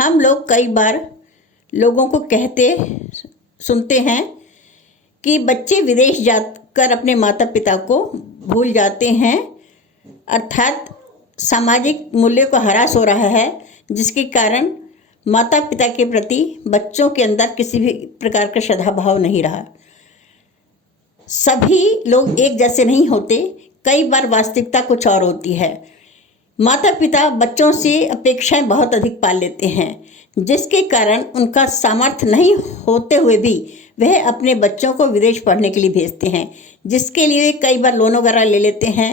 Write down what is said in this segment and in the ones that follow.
हम लोग कई बार लोगों को कहते सुनते हैं कि बच्चे विदेश जाकर अपने माता पिता को भूल जाते हैं, अर्थात सामाजिक मूल्यों का ह्रास हो रहा है, जिसके कारण माता पिता के प्रति बच्चों के अंदर किसी भी प्रकार का श्रद्धाभाव नहीं रहा। सभी लोग एक जैसे नहीं होते, कई बार वास्तविकता कुछ और होती है। माता पिता बच्चों से अपेक्षाएं बहुत अधिक पाल लेते हैं, जिसके कारण उनका सामर्थ्य नहीं होते हुए भी वह अपने बच्चों को विदेश पढ़ने के लिए भेजते हैं, जिसके लिए कई बार लोन वगैरह ले लेते हैं।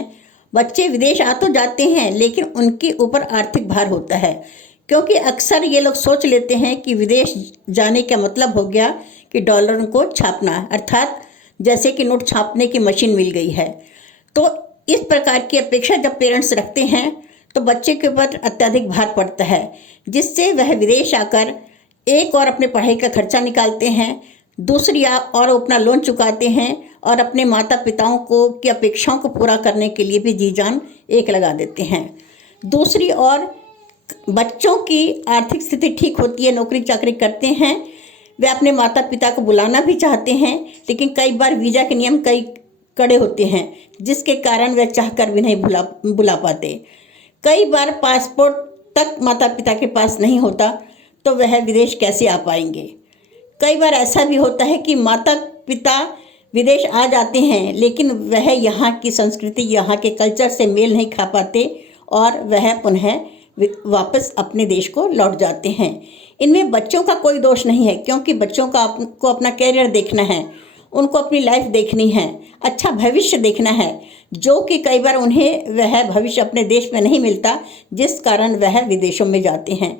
बच्चे विदेश आ तो जाते हैं, लेकिन उनके ऊपर आर्थिक भार होता है, क्योंकि अक्सर ये लोग सोच लेते हैं कि विदेश जाने का मतलब हो गया कि डॉलरों को छापना, अर्थात जैसे कि नोट छापने की मशीन मिल गई है। तो इस प्रकार की अपेक्षा जब पेरेंट्स रखते हैं तो बच्चे के ऊपर अत्यधिक भार पड़ता है, जिससे वह विदेश आकर एक और अपने पढ़ाई का खर्चा निकालते हैं, दूसरी और अपना लोन चुकाते हैं और अपने माता पिताओं को की अपेक्षाओं को पूरा करने के लिए भी जी जान एक लगा देते हैं। दूसरी ओर बच्चों की आर्थिक स्थिति ठीक होती है, नौकरी चाकरी करते हैं, वे अपने माता पिता को बुलाना भी चाहते हैं, लेकिन कई बार वीज़ा के नियम कई कड़े होते हैं, जिसके कारण वे चाहकर भी नहीं बुला पाते। कई बार पासपोर्ट तक माता पिता के पास नहीं होता, तो वह विदेश कैसे आ पाएंगे। कई बार ऐसा भी होता है कि माता पिता विदेश आ जाते हैं, लेकिन वह यहाँ की संस्कृति, यहाँ के कल्चर से मेल नहीं खा पाते और वह पुनः वापस अपने देश को लौट जाते हैं। इनमें बच्चों का कोई दोष नहीं है, क्योंकि बच्चों को अपना कैरियर देखना है, उनको अपनी लाइफ देखनी है, अच्छा भविष्य देखना है, जो कि कई बार उन्हें वह भविष्य अपने देश में नहीं मिलता, जिस कारण वह विदेशों में जाते हैं।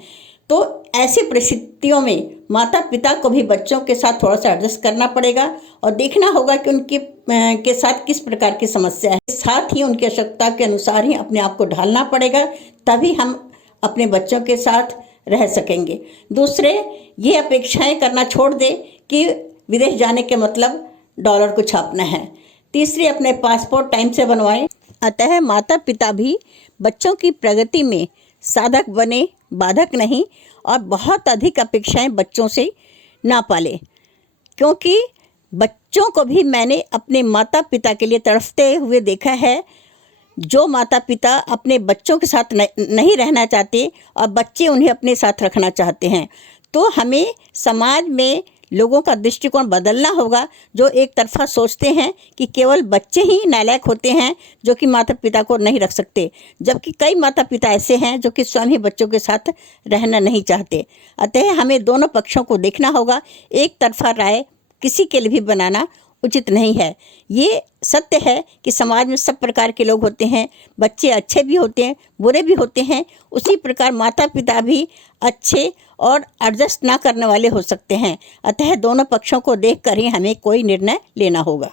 तो ऐसी परिस्थितियों में माता पिता को भी बच्चों के साथ थोड़ा सा एडजस्ट करना पड़ेगा और देखना होगा कि उनके के साथ किस प्रकार की समस्या है। साथ ही उनकी आवश्यकता के अनुसार ही अपने आप को ढालना पड़ेगा, तभी हम अपने बच्चों के साथ रह सकेंगे। दूसरे ये अपेक्षाएं करना छोड़ दे कि विदेश जाने के मतलब डॉलर को छापना है। तीसरी, अपने पासपोर्ट टाइम से बनवाएं। अतः माता पिता भी बच्चों की प्रगति में साधक बने, बाधक नहीं, और बहुत अधिक अपेक्षाएं बच्चों से ना पालें, क्योंकि बच्चों को भी मैंने अपने माता पिता के लिए तड़पते हुए देखा है। जो माता पिता अपने बच्चों के साथ नहीं रहना चाहते और बच्चे उन्हें अपने साथ रखना चाहते हैं, तो हमें समाज में लोगों का दृष्टिकोण बदलना होगा, जो एक तरफा सोचते हैं कि केवल बच्चे ही नालायक होते हैं जो कि माता पिता को नहीं रख सकते, जबकि कई माता पिता ऐसे हैं जो कि स्वयं ही बच्चों के साथ रहना नहीं चाहते। अतः हमें दोनों पक्षों को देखना होगा, एक तरफा राय किसी के लिए भी बनाना उचित नहीं है। ये सत्य है कि समाज में सब प्रकार के लोग होते हैं, बच्चे अच्छे भी होते हैं, बुरे भी होते हैं, उसी प्रकार माता पिता भी अच्छे और एडजस्ट ना करने वाले हो सकते हैं। अतः दोनों पक्षों को देखकर ही हमें कोई निर्णय लेना होगा।